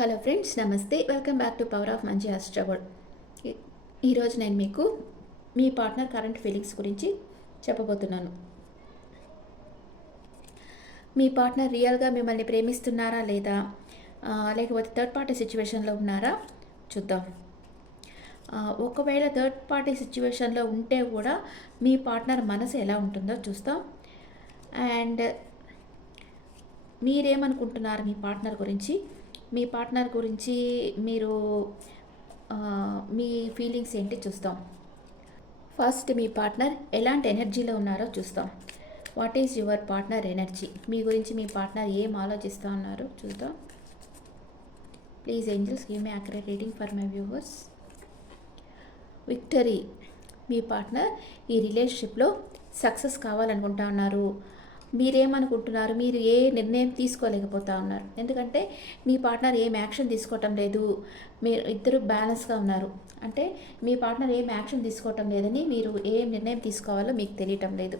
Hello friends, నమస్తే. Welcome back to power of మంచి ఆస్ట్రాగోడ్. ఈరోజు నేను మీకు మీ పార్ట్నర్ కరెంట్ ఫీలింగ్స్ గురించి చెప్పబోతున్నాను. మీ పార్ట్నర్ రియల్గా మిమ్మల్ని ప్రేమిస్తున్నారా లేదా, లేకపోతే థర్డ్ పార్టీ సిచ్యువేషన్లో ఉన్నారా చూద్దాం. ఒకవేళ థర్డ్ పార్టీ సిచ్యువేషన్లో ఉంటే కూడా మీ పార్ట్నర్ మనసు ఎలా ఉంటుందో చూస్తాం. అండ్ మీరేమనుకుంటున్నారు మీ పార్ట్నర్ గురించి, మీరు మీ ఫీలింగ్స్ ఏంటి చూస్తాం. ఫస్ట్ మీ పార్ట్నర్ ఎలాంటి ఎనర్జీలో ఉన్నారో చూస్తాం. What is your partner energy? మీ గురించి మీ పార్ట్నర్ ఏం ఆలోచిస్తూ ఉన్నారో చూద్దాం. Please angels give me accurate reading for my viewers. Victory. మీ పార్ట్నర్ ఈ రిలేషన్షిప్లో సక్సెస్ కావాలనుకుంటా ఉన్నారు. మీరేమనుకుంటున్నారు? మీరు ఏ నిర్ణయం తీసుకోలేకపోతా ఉన్నారు, ఎందుకంటే మీ పార్ట్నర్ ఏం యాక్షన్ తీసుకోవటం లేదు. మీరు ఇద్దరు బ్యాలెన్స్గా ఉన్నారు అంటే మీ పార్ట్నర్ ఏం యాక్షన్ తీసుకోవటం లేదని మీరు ఏం నిర్ణయం తీసుకోవాలో మీకు తెలియటం లేదు.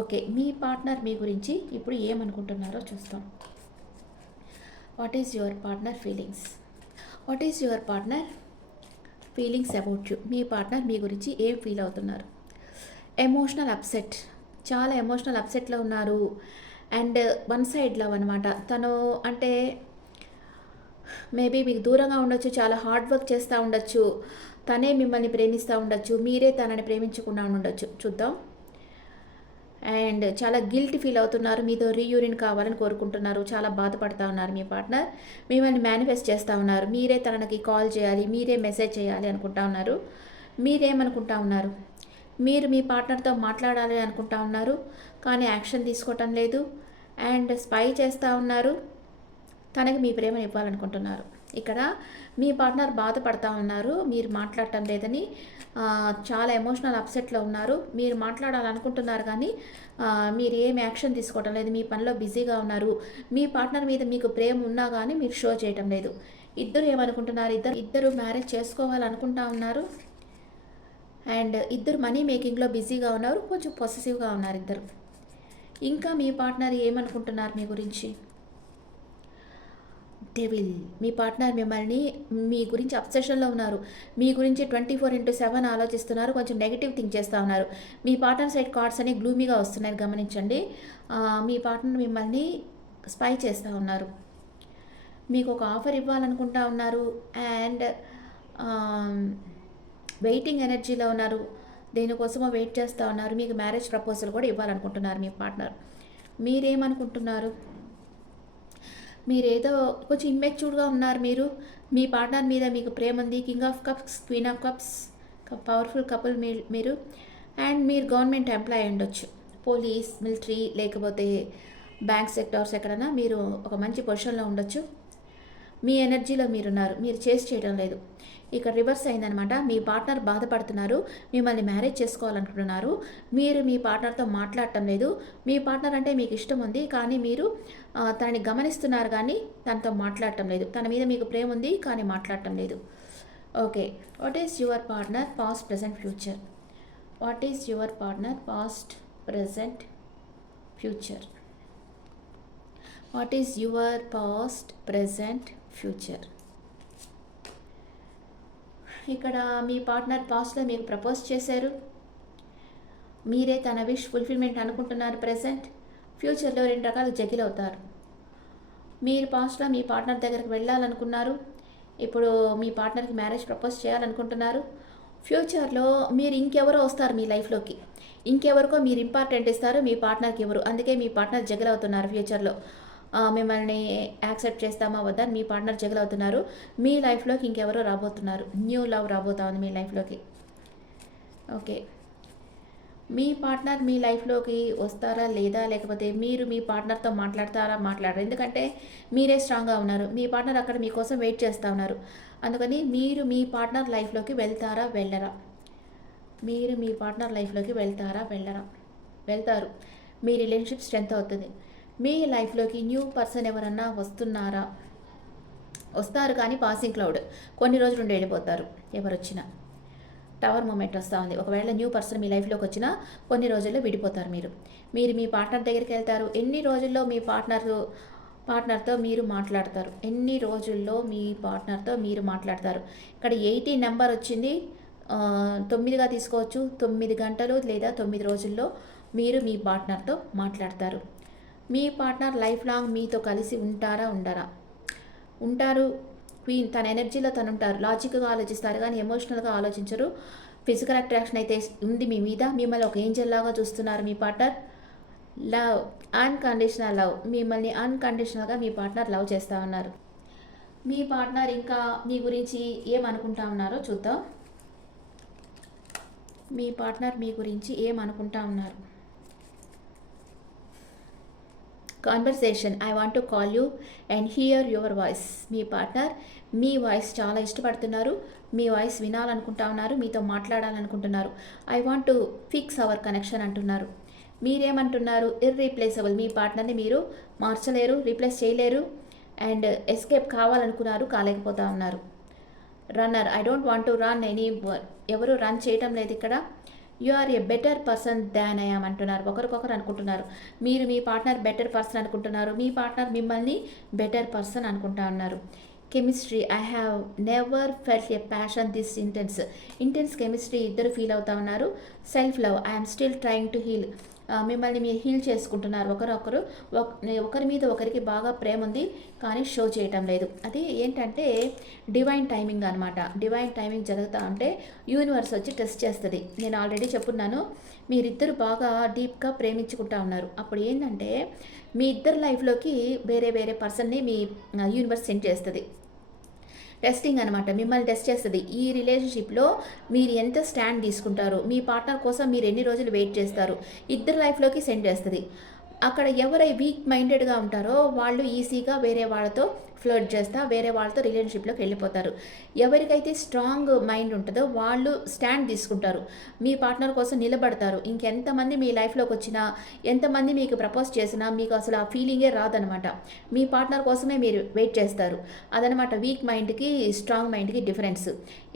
ఓకే, మీ పార్ట్నర్ మీ గురించి ఇప్పుడు ఏమనుకుంటున్నారో చూస్తాం. What is your partner feelings? What is your partner feelings about you? మీ పార్ట్నర్ మీ గురించి ఏం ఫీల్ అవుతున్నారు? ఎమోషనల్ అప్సెట్, చాలా ఎమోషనల్ అప్సెట్లో ఉన్నారు. అండ్ వన్ సైడ్ లవ్ అనమాట. తను అంటే మేబీ మీకు దూరంగా ఉండొచ్చు, చాలా హార్డ్ వర్క్ చేస్తూ ఉండొచ్చు, తనే మిమ్మల్ని ప్రేమిస్తూ ఉండొచ్చు, మీరే తనని ప్రేమించకుండా ఉండొచ్చు చూద్దాం. అండ్ చాలా గిల్ట్ ఫీల్ అవుతున్నారు, మీతో రీయూనియన్ కావాలని కోరుకుంటున్నారు, చాలా బాధపడుతూ ఉన్నారు. మీ పార్ట్నర్ మిమ్మల్ని మేనిఫెస్ట్ చేస్తూ ఉన్నారు, మీరే తనకి కాల్ చేయాలి, మీరే మెసేజ్ చేయాలి అనుకుంటా ఉన్నారు. మీరేమనుకుంటా ఉన్నారు? మీరు మీ పార్ట్నర్తో మాట్లాడాలి అనుకుంటా ఉన్నారు, కానీ యాక్షన్ తీసుకోవటం లేదు. అండ్ స్పై చేస్తూ ఉన్నారు, తనకి మీ ప్రేమను ఇవ్వాలనుకుంటున్నారు. ఇక్కడ మీ పార్ట్నర్ బాధపడతా ఉన్నారు, మీరు మాట్లాడటం లేదని. చాలా ఎమోషనల్ అప్సెట్లో ఉన్నారు. మీరు మాట్లాడాలనుకుంటున్నారు కానీ మీరు ఏం యాక్షన్ తీసుకోవటం లేదు, మీ పనిలో బిజీగా ఉన్నారు. మీ పార్ట్నర్ మీద మీకు ప్రేమ ఉన్నా కానీ మీరు షో చేయటం లేదు. ఇద్దరు ఏమనుకుంటున్నారు? ఇద్దరు మ్యారేజ్ చేసుకోవాలనుకుంటా ఉన్నారు. అండ్ ఇద్దరు మనీ మేకింగ్లో బిజీగా ఉన్నారు, కొంచెం పొసెసివ్గా ఉన్నారు ఇద్దరు. ఇంకా మీ పార్ట్నర్ ఏమనుకుంటున్నారు మీ గురించి? డెవిల్. మీ పార్ట్నర్ మీ గురించి అబ్సెషన్లో ఉన్నారు, మీ గురించి 24/7 ఆలోచిస్తున్నారు, కొంచెం నెగిటివ్ థింక్ చేస్తూ ఉన్నారు. మీ పార్ట్నర్ సైడ్ కార్డ్స్ అనేవి గ్లూమీగా వస్తున్నాయి, గమనించండి. మీ పార్ట్నర్ మిమ్మల్ని స్పై చేస్తూ ఉన్నారు, మీకు ఒక ఆఫర్ ఇవ్వాలనుకుంటా ఉన్నారు. అండ్ వెయిటింగ్ ఎనర్జీలో ఉన్నారు, దేనికోసమో వెయిట్ చేస్తూ ఉన్నారు. మీకు మ్యారేజ్ ప్రపోజల్ కూడా ఇవ్వాలనుకుంటున్నారు మీ పార్ట్నర్. మీరేమనుకుంటున్నారు? మీరేదో కొంచెం ఇమ్మెచ్యూర్డ్గా ఉన్నారు. మీ పార్ట్నర్ మీద మీకు ప్రేమ ఉంది. King of cups, queen of cups, powerful couple మీరు. అండ్ మీరు గవర్నమెంట్ ఎంప్లాయీ ఉండొచ్చు, పోలీస్, మిలిటరీ, లేకపోతే బ్యాంక్ సెక్టార్స్, ఎక్కడైనా మీరు ఒక మంచి పొజిషన్లో ఉండొచ్చు. మీ ఎనర్జీలో మీరున్నారు, మీరు చేయడం లేదు. ఇక్కడ రివర్స్ అయిందనమాట. మీ పార్ట్నర్ బాధపడుతున్నారు, మిమ్మల్ని మ్యారేజ్ చేసుకోవాలనుకుంటున్నారు. మీరు మీ పార్ట్నర్తో మాట్లాడటం లేదు. మీ పార్ట్నర్ అంటే మీకు ఇష్టం ఉంది, కానీ మీరు తనని గమనిస్తున్నారు కానీ తనతో మాట్లాడటం లేదు. తన మీద మీకు ప్రేమ ఉంది కానీ మాట్లాడటం లేదు. Okay, what is your partner past, present, future? What is your partner past, present, future? What is your past, present, future? ఇక్కడ మీ పార్ట్నర్ పాస్ట్లో మీకు ప్రపోజ్ చేశారు, మీరే తన విష్ ఫుల్ఫిల్మెంట్ అనుకుంటున్నారు. ప్రెజెంట్, ఫ్యూచర్లో 2 రకాలు జగిల్ అవుతారు. మీరు పాస్ట్లో మీ పార్ట్నర్ దగ్గరికి వెళ్ళాలనుకున్నారు, ఇప్పుడు మీ పార్ట్నర్కి మ్యారేజ్ ప్రపోజ్ చేయాలనుకుంటున్నారు. ఫ్యూచర్లో మీరు ఇంకెవరో వస్తారు మీ లైఫ్లోకి, ఇంకెవరికో మీరు ఇంపార్టెంట్ ఇస్తారు, మీ పార్ట్నర్కి ఎవరు. అందుకే మీ పార్ట్నర్ జగిల్ అవుతున్నారు. ఫ్యూచర్లో మిమ్మల్ని యాక్సెప్ట్ చేస్తామా వద్దా మీ పార్ట్నర్ జగల్ అవుతున్నారు. మీ లైఫ్లోకి ఇంకెవరో రాబోతున్నారు, న్యూ లవ్ రాబోతా ఉంది మీ లైఫ్లోకి. ఓకే, మీ పార్ట్నర్ మీ లైఫ్లోకి వస్తారా లేదా, లేకపోతే మీరు మీ పార్ట్నర్తో మాట్లాడరు. ఎందుకంటే మీరే స్ట్రాంగ్గా ఉన్నారు, మీ పార్ట్నర్ అక్కడ మీకోసం వెయిట్ చేస్తూ ఉన్నారు. అందుకని మీరు మీ పార్ట్నర్ లైఫ్లోకి వెళ్తారా వెళ్ళరా? మీరు మీ పార్ట్నర్ లైఫ్లోకి వెళ్తారా వెళ్ళరా? వెళ్తారు. మీ రిలేషన్షిప్ స్ట్రెంత్ అవుతుంది. మీ లైఫ్లోకి న్యూ పర్సన్ ఎవరన్నా వస్తున్నారా? వస్తారు కానీ పాసింగ్ క్లౌడ్, కొన్ని రోజులు ఉండి వెళ్ళిపోతారు. ఎవరు వచ్చినా టవర్ మూమెంట్ వస్తూ ఉంది. ఒకవేళ న్యూ పర్సన్ మీ లైఫ్లోకి వచ్చినా కొన్ని రోజుల్లో విడిపోతారు. మీరు మీ పార్ట్నర్ దగ్గరికి వెళ్తారు. ఎన్ని రోజుల్లో మీ పార్ట్నర్ పార్ట్నర్తో మీరు మాట్లాడతారు. ఎన్ని రోజుల్లో మీ పార్ట్నర్తో మీరు మాట్లాడతారు. ఇక్కడ 80 నెంబర్ వచ్చింది. 9గా తీసుకోవచ్చు. 9 గంటలు లేదా 9 రోజుల్లో మీరు మీ పార్ట్నర్తో మాట్లాడతారు. మీ పార్ట్నర్ లైఫ్ లాంగ్ మీతో కలిసి ఉంటారా ఉండరా? ఉంటారు. క్వీన్ తన ఎనర్జీలో తను ఉంటారు. లాజిక్గా ఆలోచిస్తారు కానీ ఎమోషనల్గా ఆలోచించరు. ఫిజికల్ అట్రాక్షన్ అయితే ఉంది మీ మీద. మిమ్మల్ని ఒక ఏంజల్ లాగా చూస్తున్నారు మీ పార్ట్నర్. Love, unconditional love. మిమ్మల్ని అన్కండిషనల్గా మీ పార్ట్నర్ లవ్ చేస్తూ ఉన్నారు. మీ పార్ట్నర్ ఇంకా మీ గురించి ఏమనుకుంటా ఉన్నారో చూద్దాం. మీ పార్ట్నర్ మీ గురించి ఏమనుకుంటా ఉన్నారు. Conversation, I want to call you and hear your voice. మీ పార్ట్నర్ మీ వాయిస్ చాలా ఇష్టపడుతున్నారు. మీ వాయిస్ వినాలనుకుంటా ఉన్నారు. మీతో మాట్లాడాలనుకుంటున్నారు. I want to fix our connection అంటున్నారు. మీరేమంటున్నారు? ఇర్రీప్లేసబుల్. మీ పార్ట్నర్ని మీరు మార్చలేరు, రీప్లేస్ చేయలేరు. అండ్ ఎస్కేప్ కావాలనుకున్నారు, కాలేకపోతా ఉన్నారు. Runner, I don't want to run any. ఎవరు రన్ చేయటం లేదు ఇక్కడ. You are a better person than I am అంటున్నారు. ఒకరికొకరు అనుకుంటున్నారు. మీరు మీ పార్ట్నర్ బెటర్ పర్సన్ అనుకుంటున్నారు. మీ పార్ట్నర్ మిమ్మల్ని బెటర్ పర్సన్ అనుకుంటా ఉన్నారు. Chemistry, I have never felt a passion this intense chemistry ఇద్దరు ఫీల్ అవుతా ఉన్నారు. Self love, I'm still trying to heal. మిమ్మల్ని మీరు హీల్ చేసుకుంటున్నారు. ఒకరి మీద ఒకరికి బాగా ప్రేమ ఉంది కానీ షో చేయటం లేదు. అది ఏంటంటే డివైన్ టైమింగ్ అనమాట. డివైన్ టైమింగ్ జరుగుతూ ఉంటే యూనివర్స్ వచ్చి టెస్ట్ చేస్తుంది. నేను ఆల్రెడీ చెప్పున్నాను, మీరిద్దరు బాగా డీప్గా ప్రేమించుకుంటా ఉన్నారు. అప్పుడు ఏంటంటే మీ ఇద్దరు లైఫ్లోకి వేరే వేరే పర్సన్ని మీ యూనివర్స్ సెండ్ చేస్తుంది. టెస్టింగ్ అనమాట. మిమ్మల్ని టెస్ట్ చేస్తుంది. ఈ రిలేషన్షిప్లో మీరు ఎంత స్టాండ్ తీసుకుంటారు, మీ పార్ట్నర్ కోసం మీరు ఎన్ని రోజులు వెయిట్ చేస్తారు, ఇద్దరు లైఫ్లోకి సెండ్ చేస్తుంది. అక్కడ ఎవరై వీక్ మైండెడ్గా ఉంటారో వాళ్ళు ఈజీగా వేరే వాళ్ళతో ఫ్లర్ట్ చేస్తా వేరే వాళ్ళతో రిలేషన్షిప్లోకి వెళ్ళిపోతారు. ఎవరికైతే స్ట్రాంగ్ మైండ్ ఉంటుందో వాళ్ళు స్టాండ్ తీసుకుంటారు, మీ పార్ట్నర్ కోసం నిలబడతారు. ఇంకెంతమంది మీ లైఫ్లోకి వచ్చినా, ఎంతమంది మీకు ప్రపోజ్ చేసినా మీకు అసలు ఆ ఫీలింగే రాదనమాట. మీ పార్ట్నర్ కోసమే మీరు వెయిట్ చేస్తారు. అదనమాట వీక్ మైండ్కి స్ట్రాంగ్ మైండ్కి డిఫరెన్స్.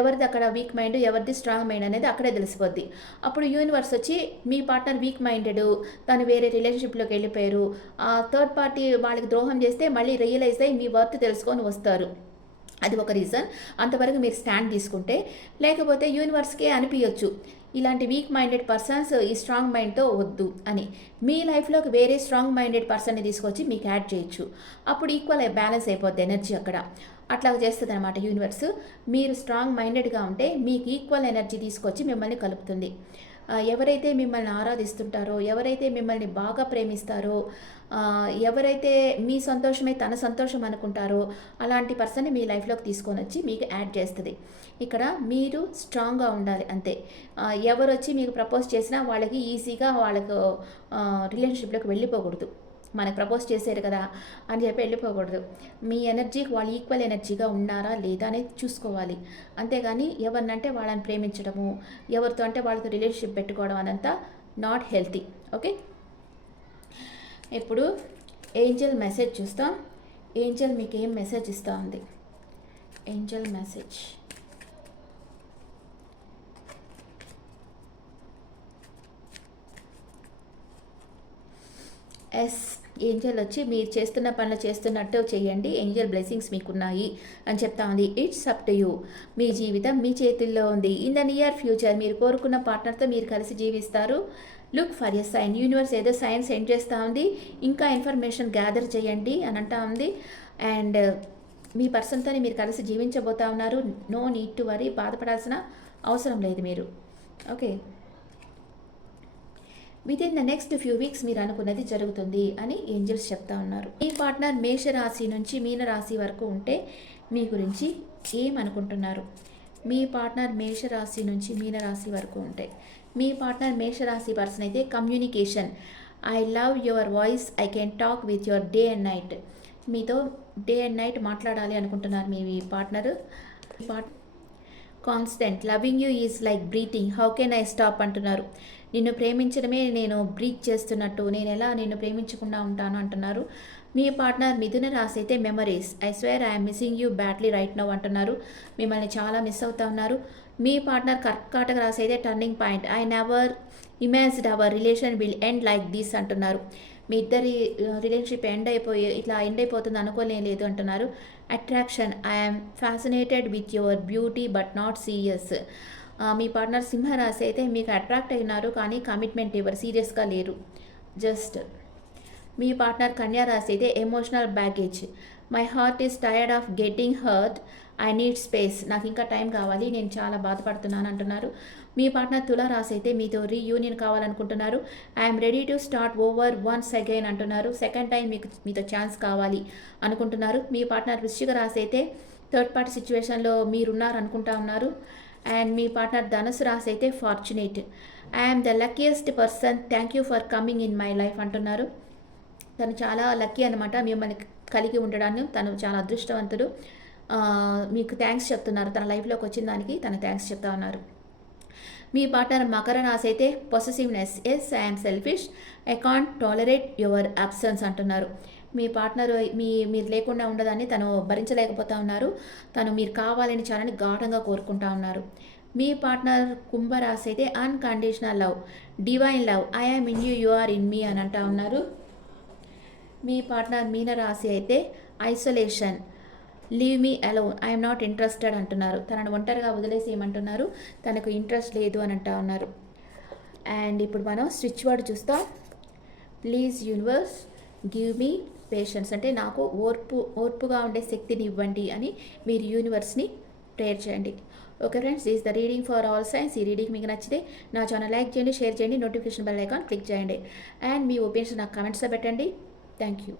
ఎవరిది అక్కడ వీక్ మైండ్, ఎవరిది స్ట్రాంగ్ మైండ్ అనేది అక్కడే తెలిసిపోద్ది. అప్పుడు యూనివర్స్ వచ్చి మీ పార్ట్నర్ వీక్ మైండెడ్, తను వేరే రిలేషన్షిప్లోకి వెళ్ళిపోయారు, ఆ థర్డ్ పార్టీ వాళ్ళకి ద్రోహం చేస్తే మళ్ళీ రియలైజ్ అయ్యి మీ వర్త్ తెలుసుకొని వస్తారు. అది ఒక రీజన్. అంతవరకు మీరు స్టాండ్ తీసుకుంటే. లేకపోతే యూనివర్స్కే అనిపించవచ్చు ఇలాంటి వీక్ మైండెడ్ పర్సన్స్ ఈ స్ట్రాంగ్ మైండ్తో వద్దు అని. మీ లైఫ్లోకి వేరే స్ట్రాంగ్ మైండెడ్ పర్సన్ని తీసుకొచ్చి మీకు యాడ్ చేయొచ్చు. అప్పుడు ఈక్వల్ బ్యాలెన్స్ అయిపోద్ది ఎనర్జీ అక్కడ. అట్లా చేస్తుంది అనమాట యూనివర్స్. మీరు స్ట్రాంగ్ మైండెడ్గా ఉంటే మీకు ఈక్వల్ ఎనర్జీ తీసుకొచ్చి మిమ్మల్ని కలుపుతుంది. ఎవరైతే మిమ్మల్ని ఆరాధిస్తుంటారో, ఎవరైతే మిమ్మల్ని బాగా ప్రేమిస్తారో, ఎవరైతే మీ సంతోషమే తన సంతోషం అనుకుంటారో అలాంటి పర్సన్ని మీ లైఫ్లోకి తీసుకొని వచ్చి మీకు యాడ్ చేస్తుంది. ఇక్కడ మీరు స్ట్రాంగ్గా ఉండాలి అంతే. ఎవరు వచ్చి మీకు ప్రపోజ్ చేసినా వాళ్ళకి ఈజీగా వాళ్ళకు రిలేషన్షిప్లోకి వెళ్ళిపోకూడదు. మనకు ప్రపోజ్ చేశారు కదా అని చెప్పి వెళ్ళిపోకూడదు. మీ ఎనర్జీకి వాళ్ళు ఈక్వల్ ఎనర్జీగా ఉన్నారా లేదా అనేది చూసుకోవాలి. అంతేగాని ఎవరినంటే వాళ్ళని ప్రేమించడము, ఎవరితో అంటే వాళ్ళతో రిలేషన్షిప్ పెట్టుకోవడం అదంతా నాట్ హెల్తీ. ఓకే, ఇప్పుడు ఏంజల్ మెసేజ్ చూస్తాం. ఏంజల్ మీకు ఏం మెసేజ్ ఇస్తూ ఉంది? Angel message. ఏంజల్ వచ్చి మీరు చేస్తున్న పనులు చేస్తున్నట్టు చేయండి, ఏంజల్ బ్లెస్సింగ్స్ మీకున్నాయి అని చెప్తా ఉంది. It's up to you. మీ జీవితం మీ చేతుల్లో ఉంది. ఇన్ ద నియర్ ఫ్యూచర్ మీరు కోరుకున్న పార్ట్నర్తో మీరు కలిసి జీవిస్తారు. Look for a sign. Universe ఏదో సైన్ సెండ్ చేస్తూ ఉంది. ఇంకా ఇన్ఫర్మేషన్ గ్యాదర్ చేయండి అని అంటా ఉంది. అండ్ మీ పర్సన్తో మీరు కలిసి జీవించబోతా ఉన్నారు. No need to worry. బాధపడాల్సిన అవసరం లేదు మీరు. Okay, within the next few weeks మీరు అనుకున్నది జరుగుతుంది అని ఏంజల్స్ చెప్తా ఉన్నారు. మీ పార్ట్నర్ మేషరాశి నుంచి మీనరాశి వరకు ఉంటే మీ గురించి ఏమనుకుంటున్నారు? మీ పార్ట్నర్ మేషరాశి నుంచి మీనరాశి వరకు ఉంటే, మీ పార్ట్నర్ మేషరాశి పర్సన్ అయితే communication, I love your voice, I can talk with your day and night. మీతో డే అండ్ నైట్ మాట్లాడాలి అనుకుంటున్నారు మీ partner. Constant, loving you is like breathing, how can I stop అంటున్నారు. నిన్ను ప్రేమించడమే నేను బ్రీత్ చేస్తున్నట్టు, నేను ఎలా నిన్ను ప్రేమించకుండా ఉంటాను అంటున్నారు. మీ పార్ట్నర్ మిథున రాశి అయితే memories, I swear I'm missing you badly right now అంటున్నారు. మిమ్మల్ని చాలా మిస్ అవుతా ఉన్నారు. మీ పార్ట్నర్ కర్కాటక రాశి అయితే turning point, I never imagined hour relation will end like this అంటున్నారు. మీ ఇద్దరి రిలేషన్షిప్ ఎండ్ అయిపోతుంది అనుకోలేదు అంటున్నారు. Attraction, I'm fascinated with your beauty but not serious. Me partner సింహరాశి అయితే మీకు అట్రాక్ట్ అయినారు, కానీ కమిట్మెంట్ ఎవరు సీరియస్గా లేరు. జస్ట్ మీ పార్ట్నర్ కన్యా రాశి అయితే emotional baggage, my heart is tired of getting hurt, I need space. నాకు ఇంకా టైం కావాలి, నేను చాలా బాధపడుతున్నాను అంటున్నారు. మీ పార్ట్నర్ తులా రాశి అయితే మీతో రీయూనియన్ కావాలనుకుంటున్నారు. I'm ready to start over once again అంటున్నారు. సెకండ్ టైం మీతో ఛాన్స్ కావాలి అనుకుంటున్నారు. మీ పార్ట్నర్ వృశ్చిక రాశి అయితే థర్డ్ పార్టీ సిచ్యువేషన్లో మీరున్నారు అనుకుంటా ఉన్నారు. అండ్ మీ పార్ట్నర్ ధనుసు రాశి అయితే fortunate, I'm the luckiest person, thank you for coming in my life అంటున్నారు. తను చాలా లక్కీ అనమాట, మిమ్మల్ని కలిగి ఉండడాన్ని తను చాలా అదృష్టవంతుడు. మీకు థ్యాంక్స్ చెప్తున్నారు, తన లైఫ్లోకి వచ్చిన దానికి తను థ్యాంక్స్ చెప్తా ఉన్నారు. మీ పార్ట్నర్ మకర రాశి అయితే possessiveness, yes I'm selfish, I can't tolerate your absence అంటున్నారు. మీ పార్ట్నర్ మీరు లేకుండా ఉండదాన్ని తను భరించలేకపోతా ఉన్నారు. తను మీరు కావాలని చాలని గాఢంగా కోరుకుంటా ఉన్నారు. మీ పార్ట్నర్ కుంభరాశి అయితే unconditional love, divine love, I am in you, you are in me అని అంటా ఉన్నారు. మీ పార్ట్నర్ మీనరాశి అయితే isolation, leave me alone, I'm not interested అంటున్నారు. తనను ఒంటరిగా వదిలేసేయమంటున్నారు, తనకు ఇంట్రెస్ట్ లేదు అని అంటా ఉన్నారు. అండ్ ఇప్పుడు మనం స్విచ్ వర్డ్ చూస్తాం. Please universe give me patience, అంటే నాకు ఓర్పుగా ఉండే శక్తిని ఇవ్వండి అని మీరు యూనివర్స్ని ప్రేయర్ చేయండి. Okay friends, this the reading for all science. ఈ రీడింగ్ మీకు నచ్చితే నా ఛానల్ లైక్ చేయండి, షేర్ చేయండి, నోటిఫికేషన్ బెల్ ఐకాన్ క్లిక్ చేయండి. అండ్ మీ ఒపీనియన్స్ నాకు కామెంట్స్లో పెట్టండి. Thank you.